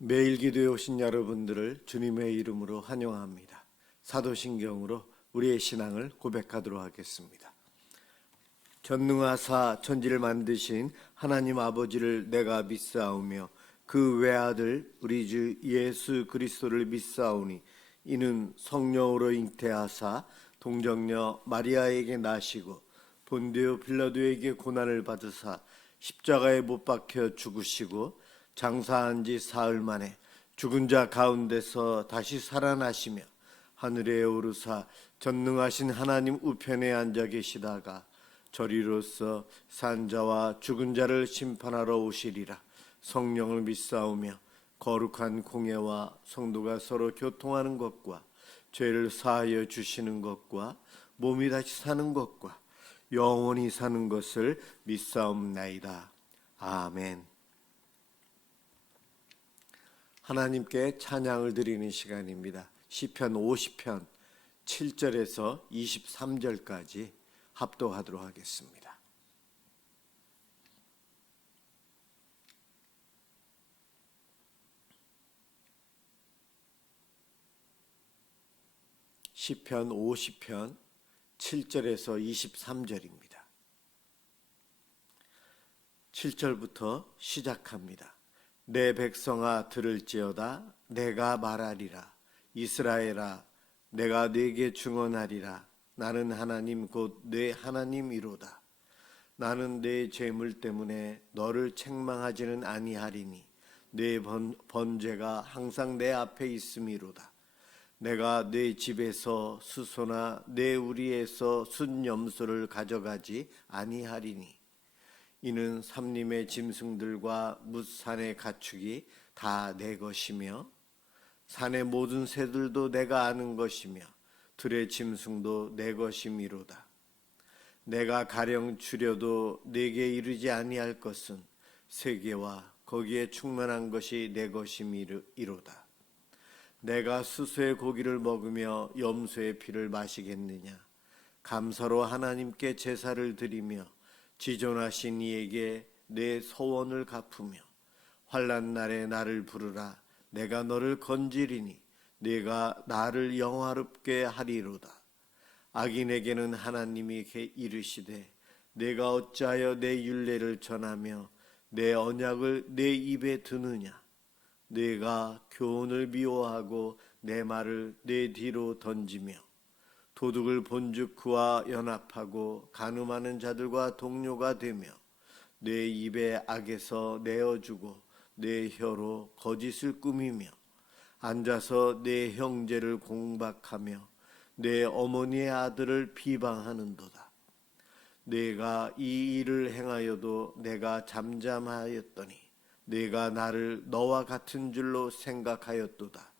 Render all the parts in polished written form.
매일 기도에 오신 여러분들을 주님의 이름으로 환영합니다. 사도신경으로 우리의 신앙을 고백하도록 하겠습니다. 전능하사 천지를 만드신 하나님 아버지를 내가 믿사오며 그 외아들 우리 주 예수 그리스도를 믿사오니 이는 성령으로 잉태하사 동정녀 마리아에게 나시고 본디오 빌라도에게 고난을 받으사 십자가에 못 박혀 죽으시고 장사한 지 사흘 만에 죽은 자 가운데서 다시 살아나시며 하늘에 오르사 전능하신 하나님 우편에 앉아 계시다가 저리로서 산자와 죽은 자를 심판하러 오시리라. 성령을 믿사오며 거룩한 공예와 성도가 서로 교통하는 것과 죄를 사하여 주시는 것과 몸이 다시 사는 것과 영원히 사는 것을 믿사옵나이다. 아멘. 하나님께 찬양을 드리는 시간입니다. 시편 50편 7절에서 23절까지 합독하도록 하겠습니다. 시편 50편 7절에서 23절입니다. 7절부터 시작합니다. 내 백성아 들을지어다. 내가 말하리라. 이스라엘아 내가 네게 증언하리라. 나는 하나님 곧 내 하나님이로다. 나는 내 죄물 때문에 너를 책망하지는 아니하리니 내 번제가 항상 내 앞에 있음이로다. 내가 내 집에서 수소나 내 우리에서 순염소를 가져가지 아니하리니 이는 삼림의 짐승들과 뭇산의 가축이 다 내 것이며 산의 모든 새들도 내가 아는 것이며 들의 짐승도 내 것이미로다. 내가 가령 줄여도 내게 이르지 아니할 것은 세계와 거기에 충만한 것이 내 것이미로다. 내가 수소의 고기를 먹으며 염소의 피를 마시겠느냐. 감사로 하나님께 제사를 드리며 지존하신 이에게 내 소원을 갚으며 환난 날에 나를 부르라. 내가 너를 건지리니 내가 나를 영화롭게 하리로다. 악인에게는 하나님이 이르시되 내가 어찌하여 내 율례를 전하며 내 언약을 내 입에 드느냐. 내가 교훈을 미워하고 내 말을 내 뒤로 던지며 도둑을 본즉 그와 연합하고 간음하는 자들과 동료가 되며 내 입에 악에서 내어주고 내 혀로 거짓을 꾸미며 앉아서 내 형제를 공박하며 내 어머니의 아들을 비방하는도다. 내가 이 일을 행하여도 내가 잠잠하였더니 내가 나를 너와 같은 줄로 생각하였도다.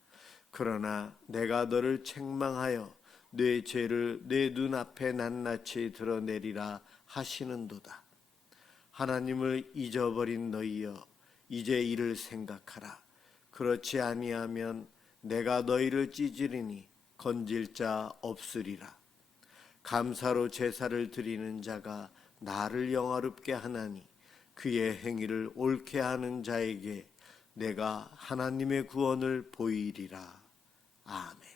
그러나 내가 너를 책망하여 내 죄를 내 눈앞에 낱낱이 드러내리라 하시는도다. 하나님을 잊어버린 너희여 이제 이를 생각하라. 그렇지 아니하면 내가 너희를 찢으리니 건질 자 없으리라. 감사로 제사를 드리는 자가 나를 영화롭게 하나니 그의 행위를 옳게 하는 자에게 내가 하나님의 구원을 보이리라. 아멘.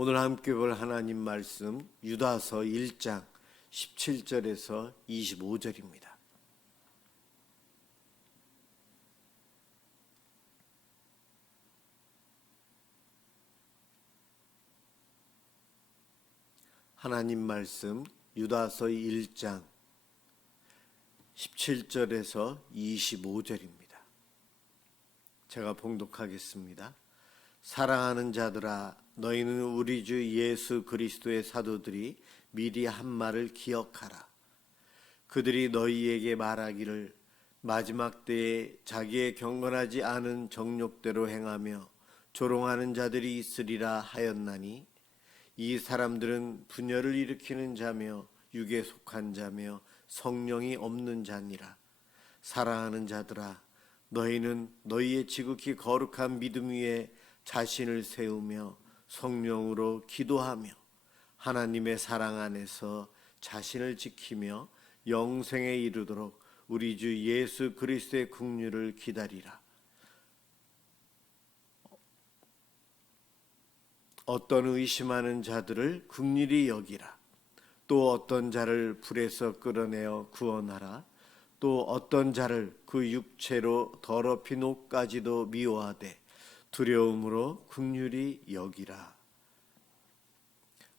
오늘 함께 볼 하나님 말씀 유다서 1장 17절에서 25절입니다. 하나님 말씀 유다서 1장 17절에서 25절입니다. 제가 봉독하겠습니다. 사랑하는 자들아 너희는 우리 주 예수 그리스도의 사도들이 미리 한 말을 기억하라. 그들이 너희에게 말하기를 마지막 때에 자기의 경건하지 않은 정욕대로 행하며 조롱하는 자들이 있으리라 하였나니 이 사람들은 분열을 일으키는 자며 육에 속한 자며 성령이 없는 자니라. 사랑하는 자들아 너희는 너희의 지극히 거룩한 믿음 위에 자신을 세우며 성령으로 기도하며 하나님의 사랑 안에서 자신을 지키며 영생에 이르도록 우리 주 예수 그리스도의 긍휼을 기다리라. 어떤 의심하는 자들을 긍휼히 여기라. 또 어떤 자를 불에서 끌어내어 구원하라. 또 어떤 자를 그 육체로 더럽힌 옷까지도 미워하되 두려움으로 긍휼히 여기라.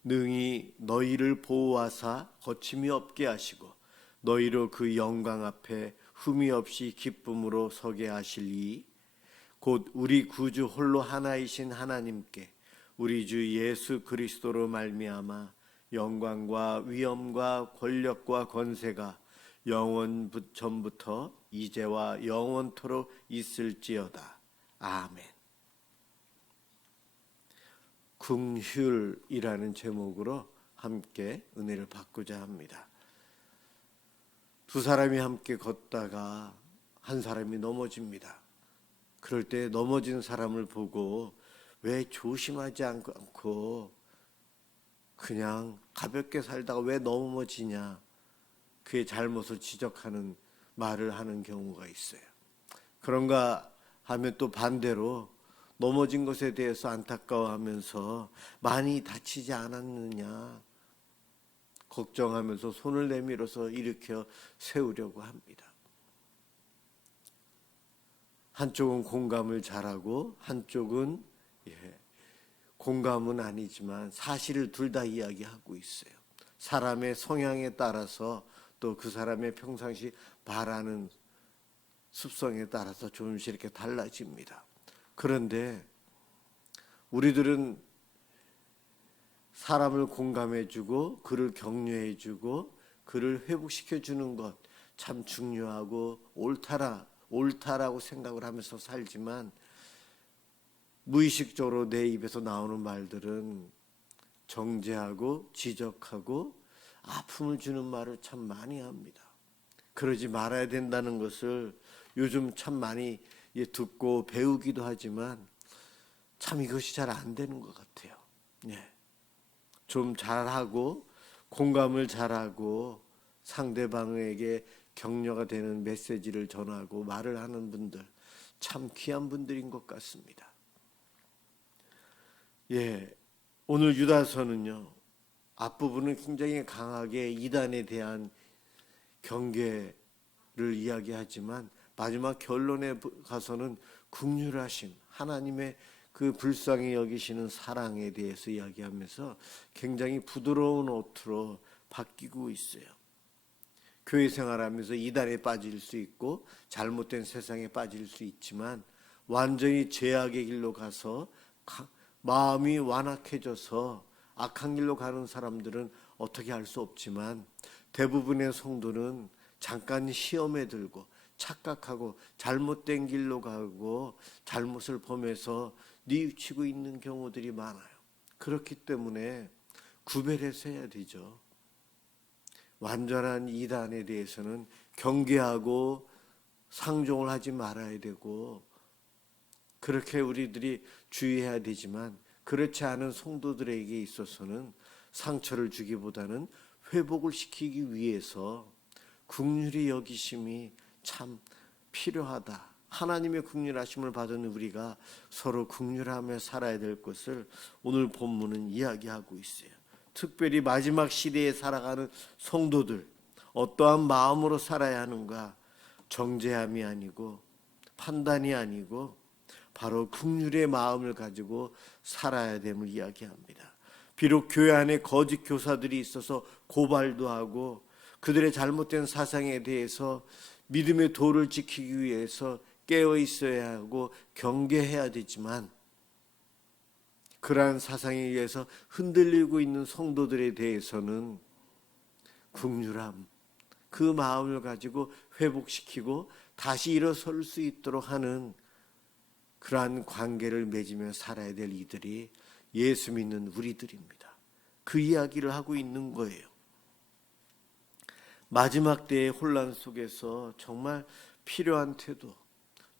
능히 너희를 보호하사 거침이 없게 하시고 너희로 그 영광 앞에 흠이 없이 기쁨으로 서게 하시리이. 곧 우리 구주 홀로 하나이신 하나님께 우리 주 예수 그리스도로 말미암아 영광과 위엄과 권력과 권세가 영원 전부터 이제와 영원토록 있을지어다. 아멘. 긍휼이라는 제목으로 함께 은혜를 받고자 합니다. 두 사람이 함께 걷다가 한 사람이 넘어집니다. 그럴 때 넘어진 사람을 보고 왜 조심하지 않고 그냥 가볍게 살다가 왜 넘어지냐, 그의 잘못을 지적하는 말을 하는 경우가 있어요. 그런가 하면 또 반대로 넘어진 것에 대해서 안타까워하면서 많이 다치지 않았느냐 걱정하면서 손을 내밀어서 일으켜 세우려고 합니다. 한쪽은 공감을 잘하고 한쪽은 공감은 아니지만 사실을 둘 다 이야기하고 있어요. 사람의 성향에 따라서 또 그 사람의 평상시 말하는 습성에 따라서 조금씩 이렇게 달라집니다. 그런데 우리들은 사람을 공감해주고 그를 격려해주고 그를 회복시켜주는 것 참 중요하고 옳다라고 생각을 하면서 살지만 무의식적으로 내 입에서 나오는 말들은 정죄하고 지적하고 아픔을 주는 말을 참 많이 합니다. 그러지 말아야 된다는 것을 요즘 참 많이 듣고 배우기도 하지만 참 이것이 잘 안 되는 것 같아요. 좀 잘하고 공감을 잘하고 상대방에게 격려가 되는 메시지를 전하고 말을 하는 분들 참 귀한 분들인 것 같습니다. 오늘 유다서는요, 앞부분은 굉장히 강하게 이단에 대한 경계를 이야기하지만 마지막 결론에 가서는 긍휼하심, 하나님의 그 불쌍히 여기시는 사랑에 대해서 이야기하면서 굉장히 부드러운 어투로 바뀌고 있어요. 교회 생활하면서 이단에 빠질 수 있고 잘못된 세상에 빠질 수 있지만 완전히 죄악의 길로 가서 마음이 완악해져서 악한 길로 가는 사람들은 어떻게 할 수 없지만 대부분의 성도는 잠깐 시험에 들고 착각하고 잘못된 길로 가고 잘못을 범해서 뉘우치고 있는 경우들이 많아요. 그렇기 때문에 구별해서 해야 되죠. 완전한 이단에 대해서는 경계하고 상종을 하지 말아야 되고 그렇게 우리들이 주의해야 되지만 그렇지 않은 성도들에게 있어서는 상처를 주기보다는 회복을 시키기 위해서 긍휼히 여기심이 참 필요하다. 하나님의 긍휼하심을 받은 우리가 서로 긍휼하며 살아야 될 것을 오늘 본문은 이야기하고 있어요. 특별히 마지막 시대에 살아가는 성도들 어떠한 마음으로 살아야 하는가? 정죄함이 아니고 판단이 아니고 바로 긍휼의 마음을 가지고 살아야 됨을 이야기합니다. 비록 교회 안에 거짓 교사들이 있어서 고발도 하고 그들의 잘못된 사상에 대해서 믿음의 도를 지키기 위해서 깨어 있어야 하고 경계해야 되지만 그러한 사상에 의해서 흔들리고 있는 성도들에 대해서는 긍휼함, 그 마음을 가지고 회복시키고 다시 일어설 수 있도록 하는 그러한 관계를 맺으며 살아야 될 이들이 예수 믿는 우리들입니다. 그 이야기를 하고 있는 거예요. 마지막 때의 혼란 속에서 정말 필요한 태도,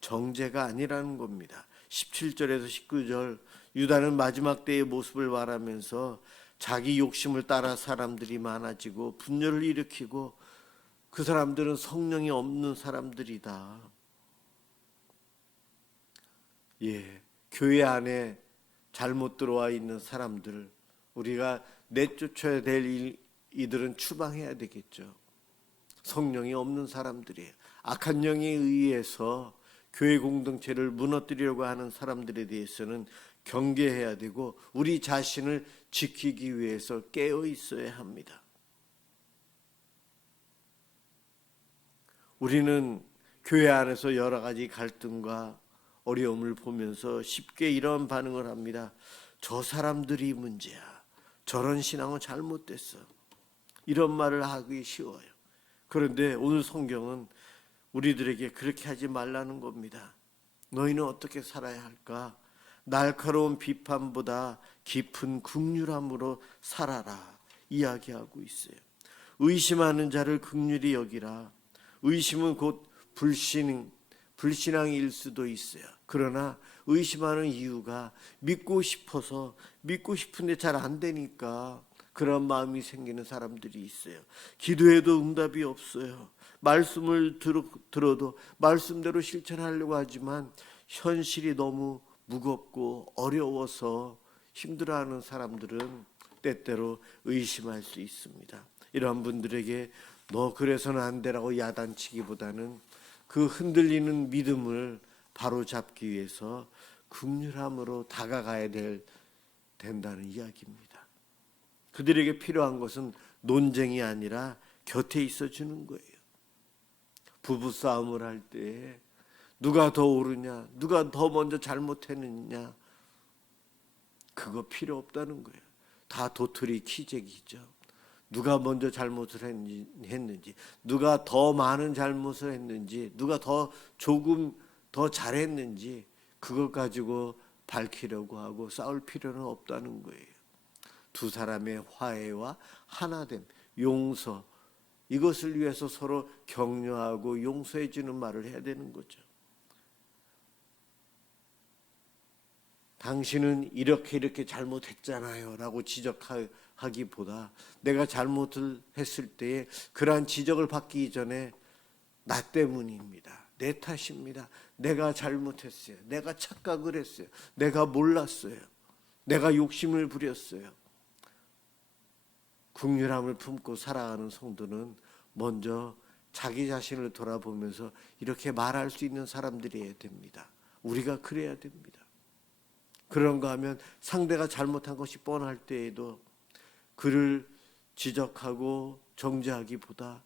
정죄가 아니라는 겁니다. 17절에서 19절 유다는 마지막 때의 모습을 말하면서 자기 욕심을 따라 사람들이 많아지고 분열을 일으키고 그 사람들은 성령이 없는 사람들이다. 예, 교회 안에 잘못 들어와 있는 사람들, 우리가 내쫓아야 될 이들은 추방해야 되겠죠. 성령이 없는 사람들이에요. 악한 영에 의해서 교회 공동체를 무너뜨리려고 하는 사람들에 대해서는 경계해야 되고, 우리 자신을 지키기 위해서 깨어 있어야 합니다. 우리는 교회 안에서 여러 가지 갈등과 어려움을 보면서 쉽게 이런 반응을 합니다. 저 사람들이 문제야. 저런 신앙은 잘못됐어. 이런 말을 하기 쉬워요. 그런데 오늘 성경은 우리들에게 그렇게 하지 말라는 겁니다. 너희는 어떻게 살아야 할까? 날카로운 비판보다 깊은 긍휼함으로 살아라 이야기하고 있어요. 의심하는 자를 긍휼히 여기라. 의심은 곧 불신앙일 수도 있어요. 그러나 의심하는 이유가 믿고 싶어서, 믿고 싶은데 잘 안 되니까 그런 마음이 생기는 사람들이 있어요. 기도해도 응답이 없어요. 말씀을 들어도 말씀대로 실천하려고 하지만 현실이 너무 무겁고 어려워서 힘들어하는 사람들은 때때로 의심할 수 있습니다. 이런 분들에게 너 그래서는 안 되라고 야단치기보다는 그 흔들리는 믿음을 바로 잡기 위해서 긍휼함으로 다가가야 된다는 이야기입니다. 그들에게 필요한 것은 논쟁이 아니라 곁에 있어 주는 거예요. 부부싸움을 할 때 누가 더 옳으냐, 누가 더 먼저 잘못했느냐, 그거 필요 없다는 거예요. 다 도토리 키재기죠. 누가 먼저 잘못을 했는지, 누가 더 많은 잘못을 했는지, 누가 더 조금 더 잘했는지, 그것 가지고 밝히려고 하고 싸울 필요는 없다는 거예요. 두 사람의 화해와 하나됨, 용서, 이것을 위해서 서로 격려하고 용서해 주는 말을 해야 되는 거죠. 당신은 이렇게 잘못했잖아요 라고 지적하기보다, 내가 잘못을 했을 때에 그러한 지적을 받기 전에 나 때문입니다, 내 탓입니다, 내가 잘못했어요, 내가 착각을 했어요, 내가 몰랐어요, 내가 욕심을 부렸어요. 긍휼함을 품고 살아가는 성도는 먼저 자기 자신을 돌아보면서 이렇게 말할 수 있는 사람들이어야 됩니다. 우리가 그래야 됩니다. 그런가 하면 상대가 잘못한 것이 뻔할 때에도 그를 지적하고 정죄하기보다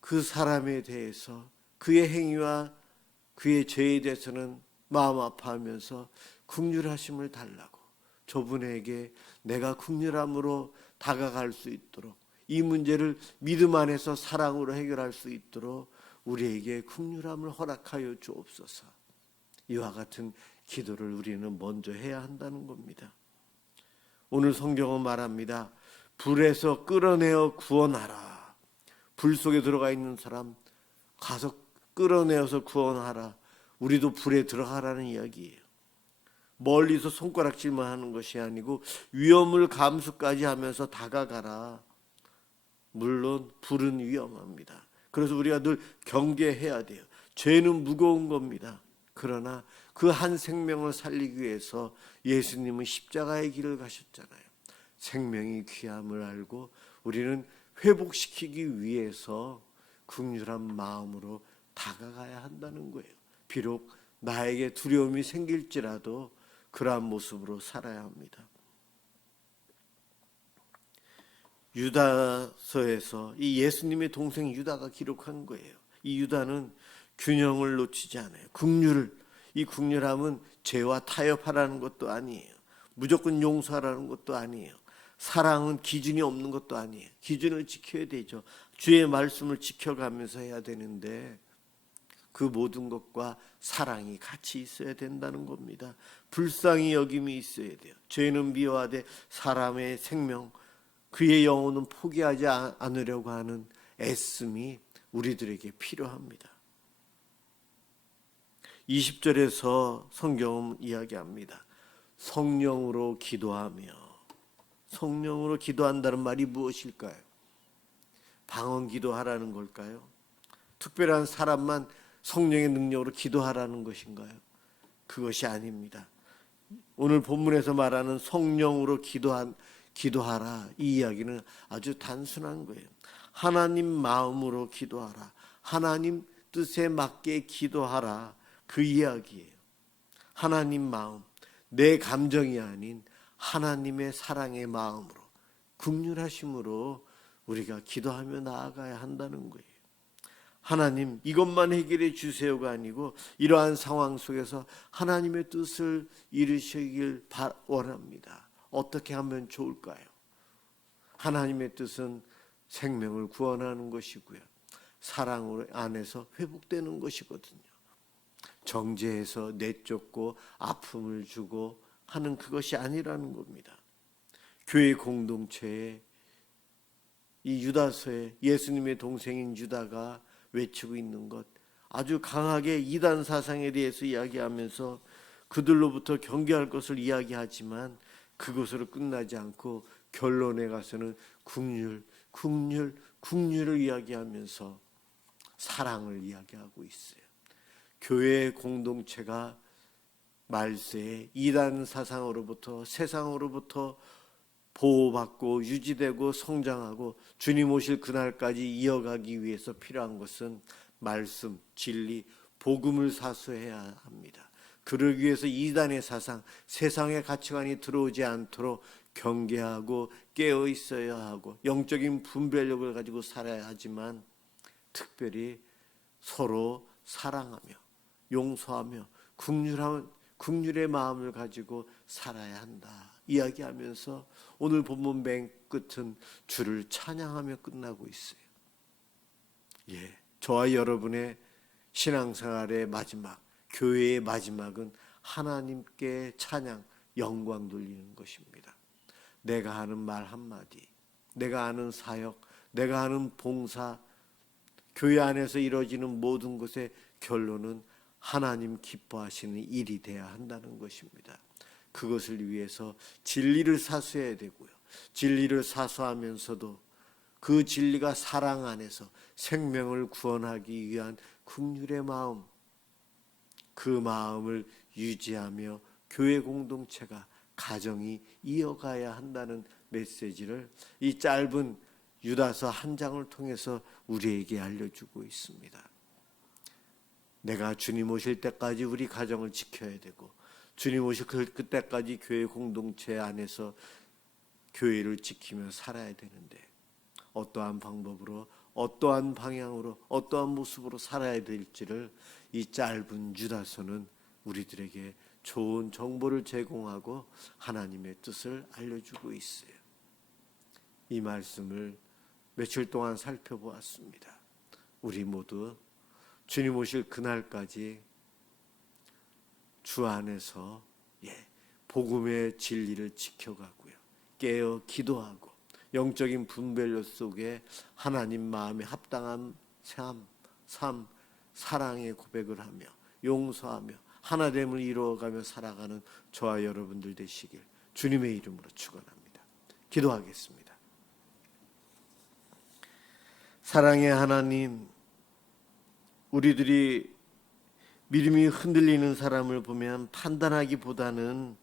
그 사람에 대해서, 그의 행위와 그의 죄에 대해서는 마음 아파하면서 긍휼하심을 달라고, 저분에게 내가 긍휼함으로 다가갈 수 있도록, 이 문제를 믿음 안에서 사랑으로 해결할 수 있도록 우리에게 긍휼함을 허락하여 주옵소서. 이와 같은 기도를 우리는 먼저 해야 한다는 겁니다. 오늘 성경은 말합니다. 불에서 끌어내어 구원하라. 불 속에 들어가 있는 사람 가서 끌어내어서 구원하라. 우리도 불에 들어가라는 이야기예요. 멀리서 손가락질만 하는 것이 아니고 위험을 감수까지 하면서 다가가라. 물론 불은 위험합니다. 그래서 우리가 늘 경계해야 돼요. 죄는 무거운 겁니다. 그러나 그 한 생명을 살리기 위해서 예수님은 십자가의 길을 가셨잖아요. 생명이 귀함을 알고 우리는 회복시키기 위해서 긍휼한 마음으로 다가가야 한다는 거예요. 비록 나에게 두려움이 생길지라도 그러한 모습으로 살아야 합니다. 유다서에서 이 예수님의 동생 유다가 기록한 거예요. 이 유다는 균형을 놓치지 않아요. 이 긍휼함은 죄와 타협하라는 것도 아니에요. 무조건 용서하라는 것도 아니에요. 사랑은 기준이 없는 것도 아니에요. 기준을 지켜야 되죠. 주의 말씀을 지켜가면서 해야 되는데 그 모든 것과 사랑이 같이 있어야 된다는 겁니다. 불쌍히 여김이 있어야 돼요. 죄는 미워하되 사람의 생명, 그의 영혼은 포기하지 않으려고 하는 애씀이 우리들에게 필요합니다. 20절에서 성경은 이야기합니다. 성령으로 기도하며. 성령으로 기도한다는 말이 무엇일까요? 방언 기도하라는 걸까요? 특별한 사람만 성령의 능력으로 기도하라는 것인가요? 그것이 아닙니다. 오늘 본문에서 말하는 성령으로 기도하라, 이 이야기는 아주 단순한 거예요. 하나님 마음으로 기도하라, 하나님 뜻에 맞게 기도하라, 그 이야기예요. 하나님 마음, 내 감정이 아닌 하나님의 사랑의 마음으로, 긍휼하심으로 우리가 기도하며 나아가야 한다는 거예요. 하나님 이것만 해결해 주세요가 아니고 이러한 상황 속에서 하나님의 뜻을 이루시길 원합니다. 어떻게 하면 좋을까요? 하나님의 뜻은 생명을 구원하는 것이고요, 사랑 안에서 회복되는 것이거든요. 정죄해서 내쫓고 아픔을 주고 하는 그것이 아니라는 겁니다. 교회 공동체에 이 유다서에 예수님의 동생인 유다가 외치고 있는 것, 아주 강하게 이단 사상에 대해서 이야기하면서 그들로부터 경계할 것을 이야기하지만 그것으로 끝나지 않고 결론에 가서는 긍휼을 이야기하면서 사랑을 이야기하고 있어요. 교회 공동체가 말세에 이단 사상으로부터, 세상으로부터 보호받고 유지되고 성장하고 주님 오실 그날까지 이어가기 위해서 필요한 것은 말씀, 진리, 복음을 사수해야 합니다. 그러기 위해서 이단의 사상, 세상의 가치관이 들어오지 않도록 경계하고 깨어 있어야 하고 영적인 분별력을 가지고 살아야 하지만 특별히 서로 사랑하며 용서하며 긍휼의 마음을 가지고 살아야 한다 이야기하면서 오늘 본문 맨 끝은 주를 찬양하며 끝나고 있어요. 저와 여러분의 신앙생활의 마지막, 교회의 마지막은 하나님께 찬양, 영광 돌리는 것입니다. 내가 하는 말 한마디, 내가 하는 사역, 내가 하는 봉사, 교회 안에서 이루어지는 모든 것의 결론은 하나님 기뻐하시는 일이 되어야 한다는 것입니다. 그것을 위해서 진리를 사수해야 되고요, 진리를 사수하면서도 그 진리가 사랑 안에서 생명을 구원하기 위한 긍휼의 마음, 그 마음을 유지하며 교회 공동체가, 가정이 이어가야 한다는 메시지를 이 짧은 유다서 한 장을 통해서 우리에게 알려주고 있습니다. 내가 주님 오실 때까지 우리 가정을 지켜야 되고 주님 오실 그때까지 교회 공동체 안에서 교회를 지키며 살아야 되는데 어떠한 방법으로, 어떠한 방향으로, 어떠한 모습으로 살아야 될지를 이 짧은 유다서는 우리들에게 좋은 정보를 제공하고 하나님의 뜻을 알려주고 있어요. 이 말씀을 며칠 동안 살펴보았습니다. 우리 모두 주님 오실 그날까지 주 안에서 복음의 진리를 지켜가고요, 깨어 기도하고 영적인 분별력 속에 하나님 마음에 합당한 삶, 사랑의 고백을 하며 용서하며 하나됨을 이루어가며 살아가는 저와 여러분들 되시길 주님의 이름으로 축원합니다. 기도하겠습니다. 사랑의 하나님, 우리들이 믿음이 흔들리는 사람을 보면 판단하기보다는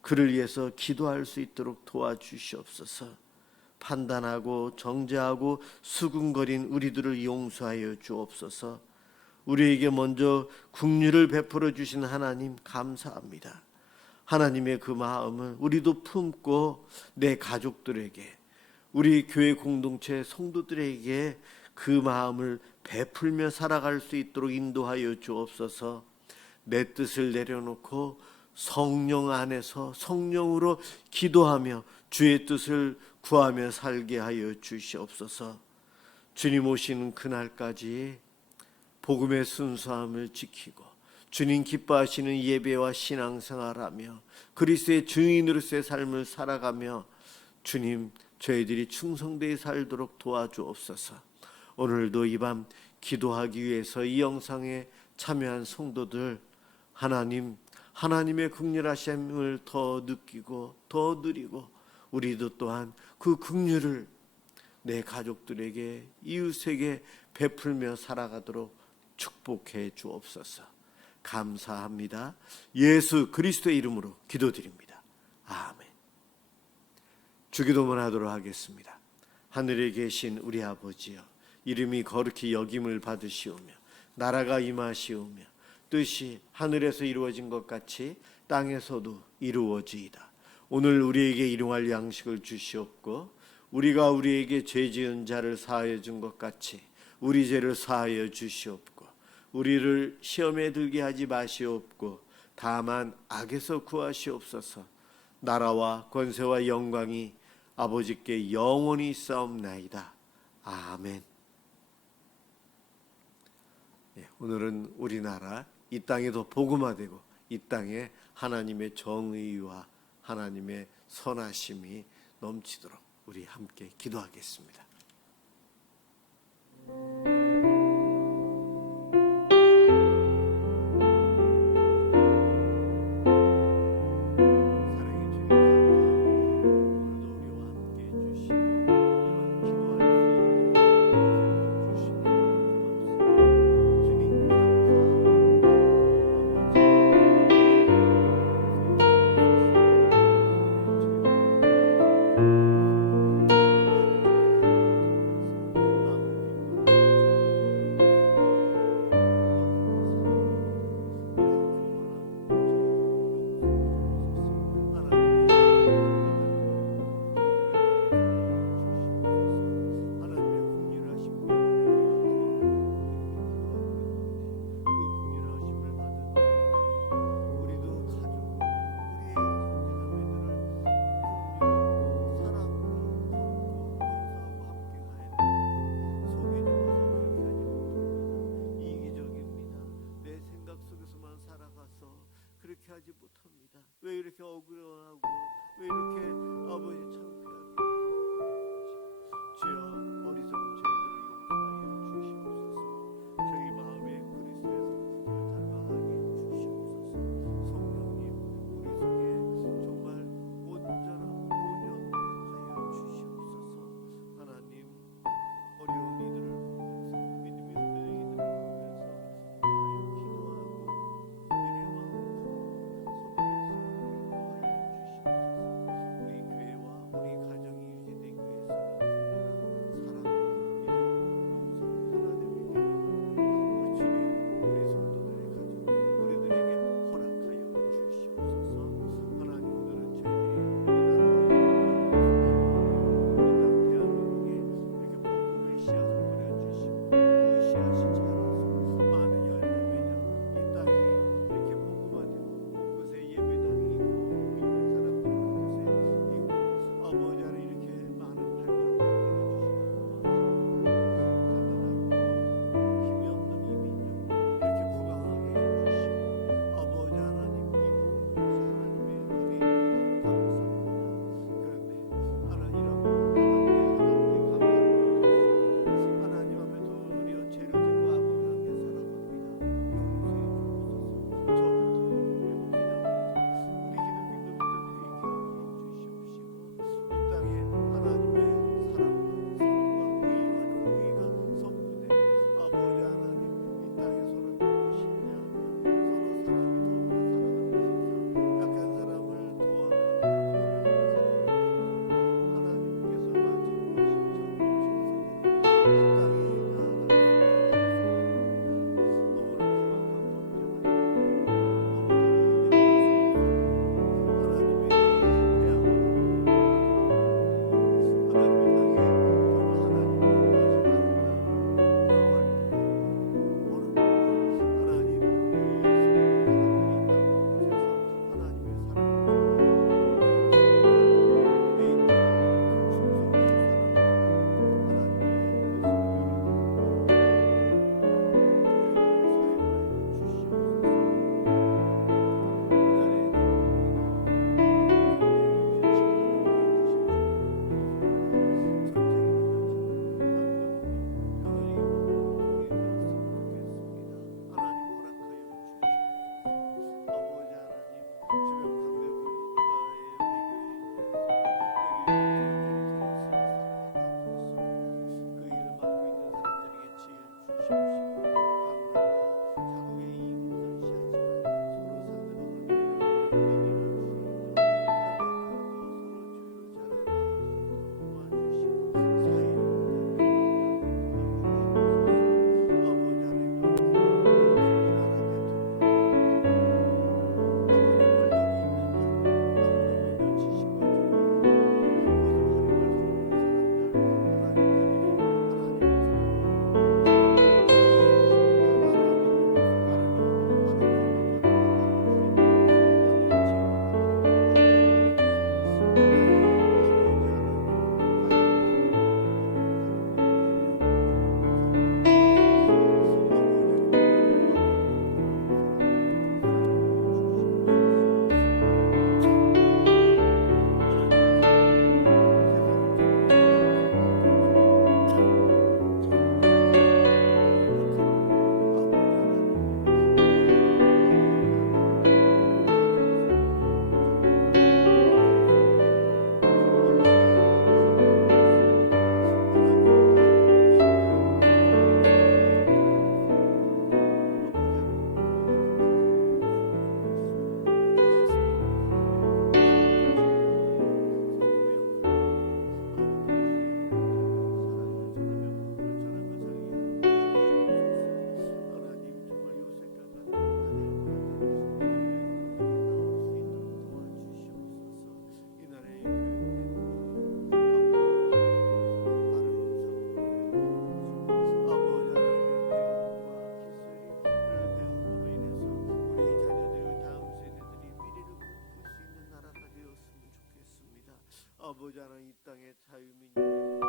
그를 위해서 기도할 수 있도록 도와주시옵소서. 판단하고 정죄하고 수군거린 우리들을 용서하여 주옵소서. 우리에게 먼저 긍휼을 베풀어 주신 하나님 감사합니다. 하나님의 그 마음을 우리도 품고 내 가족들에게, 우리 교회 공동체 성도들에게 그 마음을 베풀며 살아갈 수 있도록 인도하여 주옵소서. 내 뜻을 내려놓고 성령 안에서 성령으로 기도하며 주의 뜻을 구하며 살게 하여 주시옵소서. 주님 오시는 그날까지 복음의 순수함을 지키고 주님 기뻐하시는 예배와 신앙생활하며 그리스도의 증인으로서의 삶을 살아가며 주님, 저희들이 충성되이 살도록 도와주옵소서. 오늘도 이 밤 기도하기 위해서 이 영상에 참여한 성도들, 하나님의 긍휼하심을 더 느끼고 더 누리고 우리도 또한 그 긍휼을 내 가족들에게 이웃에게 베풀며 살아가도록 축복해 주옵소서. 감사합니다. 예수 그리스도의 이름으로 기도드립니다. 아멘. 주기도문 하도록 하겠습니다. 하늘에 계신 우리 아버지여, 이름이 거룩히 여김을 받으시오며 나라가 임하시오며 뜻이 하늘에서 이루어진 것 같이 땅에서도 이루어지이다. 오늘 우리에게 일용할 양식을 주시옵고 우리가 우리에게 죄 지은 자를 사하여 준 것 같이 우리 죄를 사하여 주시옵고 우리를 시험에 들게 하지 마시옵고 다만 악에서 구하시옵소서. 나라와 권세와 영광이 아버지께 영원히 있사옵나이다. 아멘. 오늘은 우리나라 이 땅이 더 복음화되고 이 땅에 하나님의 정의와 하나님의 선하심이 넘치도록 우리 함께 기도하겠습니다. 아버지 하나님 이 땅의 자유민주주의